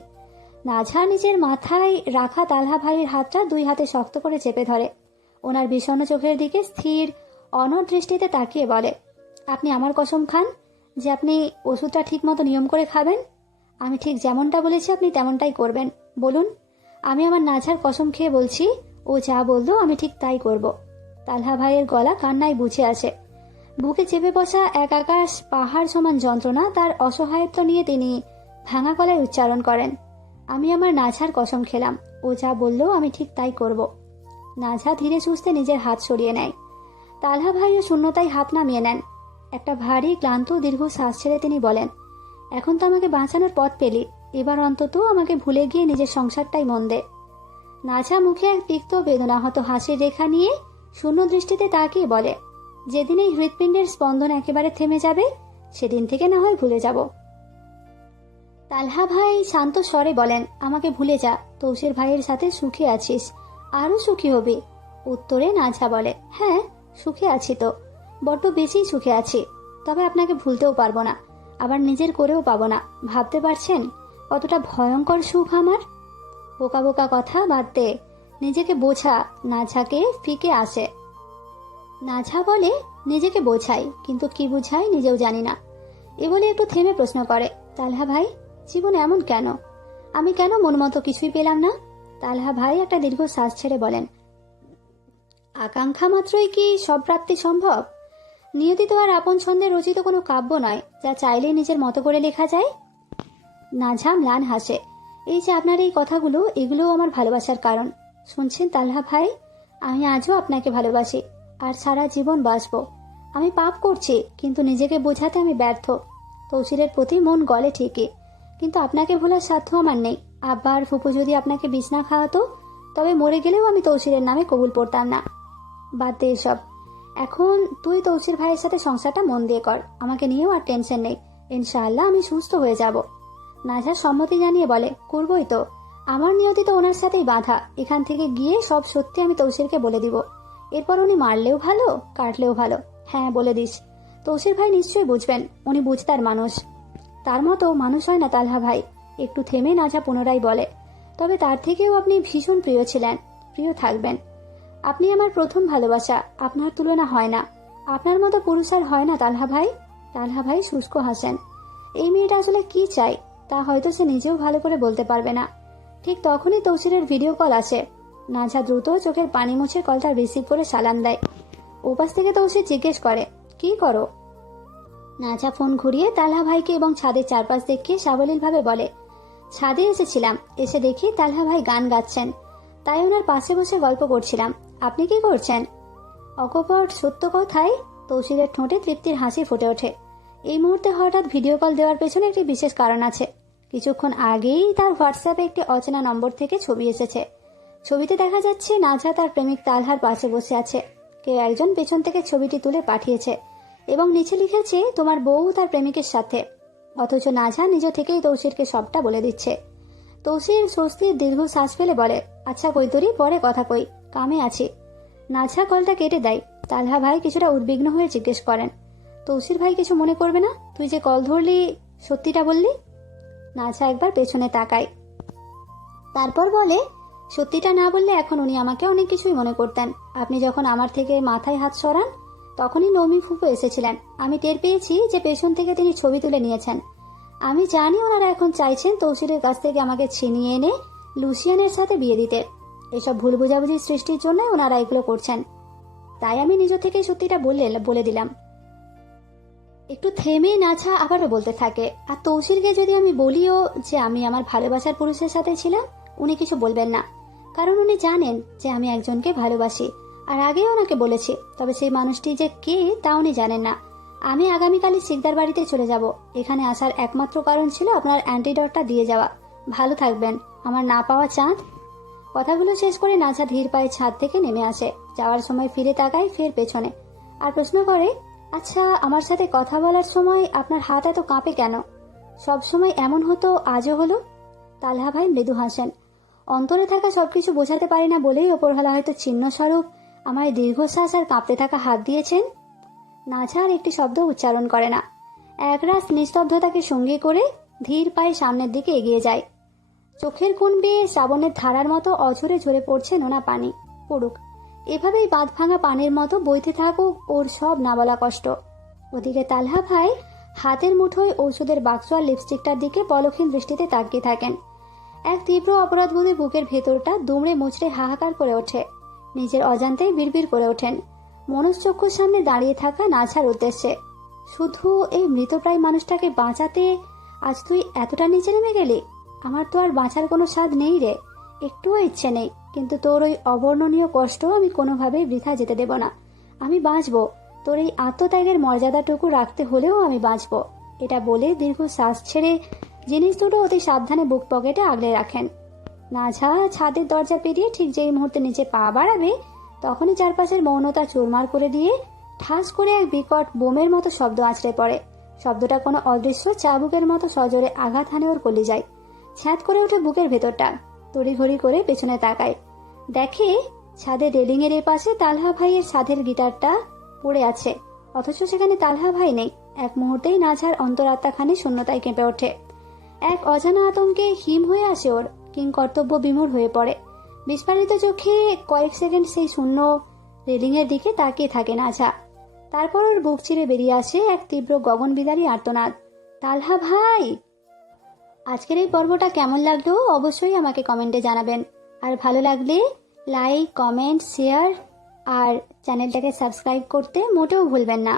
নাজা নিজের মাথায় রাখা তালহা ভাইয়ের হাতটা দুই হাতে শক্ত করে চেপে ধরে। ওনার বিষণ্ণ চোখের দিকে স্থির অনড় দৃষ্টিতে তাকিয়ে বলে, আপনি আমার কসম খান যে আপনি ওষুধটা ঠিক মতো নিয়ম করে খাবেন? আমি ঠিক যেমনটা বলেছি আপনি তেমনটাই করবেন? বলুন। আমি আমার নাঝার কসম খেয়ে বলছি, ও যা বললো আমি ঠিক তাই করব। তালহা ভাইয়ের গলা কান্নায় বুঝে আসে। বুকে চেপে বসা এক আকাশ পাহাড় সমান যন্ত্রণা তার অসহায়ত্ব নিয়ে তিনি ভাঙা গলায় উচ্চারণ করেন, আমি আমার নাঝার কসম খেলাম, ও যা বললো আমি ঠিক তাই করব। নাঝা ধীরে সুস্থে নিজের হাত সরিয়ে নেয়। তালহা ভাইও শূন্যতায় হাত নামিয়ে নেন। একটা ভারী ক্লান্ত দীর্ঘ শ্বাস ছেড়ে তিনি বলেন, এখন তো আমাকে বাঁচানোর পথ পেলি, এবার অন্তত আমাকে ভুলে গিয়ে নিজের সংসারটাই মন দে। নাঝা মুখে এক তিক্ত বেদনাহত হাসির রেখা নিয়ে শূন্য দৃষ্টিতে তাকিয়ে বলে, যেদিন এই হৃৎপিণ্ডের স্পন্দন একেবারে থেমে যাবে সেদিন থেকে না হয় ভুলে যাব। তালহা ভাই শান্ত স্বরে বলেন, আমাকে ভুলে যা, তৌসির ভাইয়ের সাথে সুখী আছিস, আরো সুখী হবি। উত্তরে নাঝা বলে, হ্যাঁ সুখে আছি তো, বড্ড বেশি সুখে আছি, তবে আপনাকে ভুলতেও পারবো না, আবার নিজের করেও পাবো না। ভাবতে পারছেন কতটা ভয়ঙ্কর সুখ আমার? বোকা বোকা কথা বাদ দে, নিজেকে বোঝা। নাঝাকে ফিকে আসে। নাঝা বলে, নিজেকে বোঝাই, কিন্তু কি বুঝাই নিজেও জানি না। এ বলে একটু থেমে প্রশ্ন করে, তালহা ভাই জীবন এমন কেন? আমি কেন মন মতো কিছুই পেলাম না? তালহা ভাই একটা দীর্ঘ শ্বাস ছেড়ে বলেন, আকাঙ্ক্ষা মাত্রই কি সব প্রাপ্তি সম্ভব? নিয়তি তো আর আপন ছন্দে রচিত কোনো কাব্য নয় যা চাইলেই নিজের মতো করে লেখা যায়। নাঝা ম্লান হাসে, এই যে আপনার এই কথাগুলো, এগুলোও আমার ভালোবাসার কারণ। শুনছেন তালহা ভাই, আমি আজও আপনাকে ভালোবাসি আর সারা জীবন বাঁচবো। আমি পাপ করছি, কিন্তু নিজেকে বোঝাতে আমি ব্যর্থ। তৌসিরের প্রতি মন গলে ঠিকই, কিন্তু আপনাকে ভোলার সাধ্য আমার নেই। আব্বা আর ফুপু যদি আপনাকে বিষ না খাওয়াতো, তবে মরে গেলেও আমি তৌসিরের নামে কবুল পড়তাম না। বাদ দে এসব, এখন তুই তৌসির ভাইয়ের সাথে সংসারটা মন দিয়ে কর, আমাকে নিয়েও আর টেনশন নেই। ইনশাআল্লাহ আমি সুস্থ হয়ে যাব। নাঝা সম্মতি জানিয়ে বলে, করবই তো, আমার নিয়তি তো ওনার সাথেই বাঁধা। এখান থেকে গিয়ে সব সত্যি আমি তৌসিরকে বলে দিব, এরপর উনি মারলেও ভালো কাটলেও ভালো। হ্যাঁ বলে দিস, তৌসির ভাই নিশ্চয়ই বুঝবেন, উনি বুঝতার মানুষ। তার মতো মানুষ হয় না তালহা ভাই। একটু থেমে নাঝা পুনরায় বলে, তবে তার থেকেও আপনি ভীষণ প্রিয় ছিলেন, প্রিয় থাকবেন। আপনি আমার প্রথম ভালোবাসা, আপনার তুলনা হয় না। আপনার মতো পুরুষ আর হয় না তালহা ভাই। তালহা ভাই শুষ্ক হাসেন। এই মেয়েটা আসলে কি চাই তা হয়তো সে নিজেও ভালো করে বলতে পারবে না। ঠিক তখনই তৌসিরের ভিডিও কল আসে। নাঝা দ্রুত চোখের পানি মুছে কলটা রিসিভ করে সালাম দেয়। ওপাশ থেকে তৌসির জিজ্ঞেস করে, কি করো? নাঝা ফোন ঘুরিয়ে তালহা ভাইকে এবং ছাদের চারপাশ দেখিয়ে সাবলীল ভাবে বলে, ছাদে এসেছিলাম, এসে দেখি তালহা ভাই গান গাচ্ছেন, তাই ওনার পাশে বসে গল্প করছিলাম। আপনি কি করছেন? অকপট সত্য কথায় তৌসিরের ঠোঁটে তৃপ্তির হাসি ফুটে ওঠে। এই মুহূর্তে হঠাৎ ভিডিও কল দেওয়ার পেছনে একটি বিশেষ কারণ আছে। কিছুক্ষণ আগেই তার হোয়াটসঅ্যাপে একটি অচেনা নম্বর থেকে ছবি এসেছে। ছবিতে দেখা যাচ্ছে নাঝা তার প্রেমিক তালহার পাশে বসে আছে। কেউ একজন পেছন থেকে ছবিটি তুলে পাঠিয়েছে এবং নিচে লিখেছে, তোমার বউ তার প্রেমিকের সাথে। অথচ নাঝা নিজ থেকেই তৌসিরকে সবটা বলে দিচ্ছে। তৌসির স্বস্তির দীর্ঘ শ্বাস ফেলে বলে, আচ্ছা কৈতরি, পরে কথা কই, কামে আছি। নাঝা কলটা কেটে দেয়। তালহা ভাই কিছুটা উদ্বিগ্ন হয়ে জিজ্ঞেস করেন, তৌসির ভাই কিছু মনে করবে না? তুই যে কল ধরলি, সত্যিটা বললি? নাঝা একবার পেছনে তাকায়, তারপর বলে, সত্যিটা না বললে এখন উনি আমাকে অনেক কিছুই মনে করতেন। আপনি যখন আমার থেকে মাথায় হাত সরান, তখনই নৌমি ফুপু এসেছিলেন। আমি টের পেয়েছি যে পেছন থেকে তিনি ছবি তুলে নিয়েছেন। আমি জানি ওনারা এখন চাইছেন তৌসিরের কাছ থেকে আমাকে ছিনিয়ে এনে লুসিয়ানের সাথে বিয়ে দিতে। এসব ভুল বোঝাবুঝি সৃষ্টির জন্য ওনারা এগুলো করছেন। তাই আমি নিজ থেকে সত্যিটা বলে দিলাম। একটু থেমে নাঝা আবারও বলতে থাকে, আর তৌসিরকে যদি আমি বলিও যে আমি আমার ভালোবাসার পুরুষের সাথে ছিলাম, উনি কিছু বলবেন না, কারণ উনি জানেন যে আমি একজনকে ভালোবাসি, আর আগেও ওনাকে বলেছি। তবে সেই মানুষটি যে কে তা উনি জানেন না। আমি আগামীকালই শিকদার বাড়িতে চলে যাব। এখানে আসার একমাত্র কারণ ছিল আপনার অ্যান্টিডটটা দিয়ে যাওয়া। ভালো থাকবেন, আমার না পাওয়া চাঁদ। কথাগুলো শেষ করে নাঝা ধীর পায়ে ছাদ থেকে নেমে আসে। যাওয়ার সময় ফিরে তাকায় ফের পেছনে। আর প্রশ্ন করে, আচ্ছা আমার সাথে কথা বলার সময় আপনার হাত এত কাঁপে কেন? সব সময় এমন হতো, আজও হলো? তালহা ভাই মৃদু হাসেন। অন্তরে থাকা সবকিছু বোঝাতে পারি না বলেই ওপরওয়ালা হয়তো চিহ্ন স্বরূপ আমায় দীর্ঘশ্বাস আর কাঁপতে থাকা হাত দিয়েছেন। নাঝার একটি শব্দ উচ্চারণ করে না, একরাশ নিস্তব্ধতাকে সঙ্গী করে ধীর পায়ে সামনের দিকে এগিয়ে যায়। চোখের কোণ বেয়ে শ্রাবণের ধারার মতো অঝরে ঝরে পড়ছে নোনা পানি। পড়ুক, এভাবেই বাঁধ ভাঙা পানির মতো বইতে থাকুক ওর সব না বলা কষ্ট। ওদিকে তালহা ভাই হাতের মুঠোয় ঔষধের বাক্স আর লিপস্টিকটার দিকে পলকহীন দৃষ্টিতে তাকিয়ে থাকেন। এক তীব্র অপরাধবোধে বুকের ভেতরটা দুমড়ে মুচড়ে হাহাকার করে ওঠে। নিজের অজান্তেই বিড়বিড় করে ওঠেন মনশ্চক্ষুর সামনে দাঁড়িয়ে থাকা নাঝার উদ্দেশ্যে, শুধু এই মৃতপ্রায় মানুষটাকে বাঁচাতে আজ তুই এতটা নিচে নেমে গেলি? আমার তো আর বাঁচার কোনো স্বাদ নেই রে, একটুও ইচ্ছে নেই, কিন্তু তোর ওই অবর্ণনীয় কষ্ট আমি কোনোভাবেই বৃথা যেতে দেব না। আমি বাঁচবো, তোর এই আত্মত্যাগের মর্যাদাটুকু রাখতে হলেও আমি বাঁচবো। এটা বলে দীর্ঘ শ্বাস ছেড়ে জিনিস দুটো অতি সাবধানে বুক পকেটে আগলে রাখেন। নাঝা ছাদের দরজা পেরিয়ে ঠিক যেই মুহূর্তে নিচে পা বাড়াবে, তখনই চারপাশের মৌনতা চুরমার করে দিয়ে ঠাস করে এক বিকট বোমের মতো শব্দ আছড়ে পড়ে। শব্দটা কোনো অদৃশ্য চাবুকের মতো সজোরে আঘাত হানে ওর কলিজায়। ছ্যাঁত করে ওঠে বুকের ভেতরটা। তড়িঘড়ি করে পেছনে তাকায়, দেখে ছাদের রেলিং এর পাশে তালহা ভাইয়ের ছাদের গিটারটা পড়ে আছে, অথচ সেখানে তালহা ভাই নেই। এক মুহূর্তেই নাঝার অন্তরাত্মাখানি শূন্যতায় কেঁপে ওঠে। এক অজানা আতঙ্কে হিম হয়ে আসে ওর, কিংকর্তব্য বিমূঢ় হয়ে পড়ে। বিস্ফারিত চোখে কয়েক সেকেন্ড সেই শূন্য রেলিং এর দিকে তাকিয়ে থাকে নাঝা। তারপর ওর বুক চিরে বেরিয়ে আসে এক তীব্র গগনবিদারী আর্তনাদ, তালহা ভাই! আজকের এই পর্বটা কেমন লাগলো অবশ্যই আমাকে কমেন্টে জানাবেন। আর ভালো লাগলে লাইক, কমেন্ট, শেয়ার আর চ্যানেলটাকে সাবস্ক্রাইব করতে মোটেও ভুলবেন না।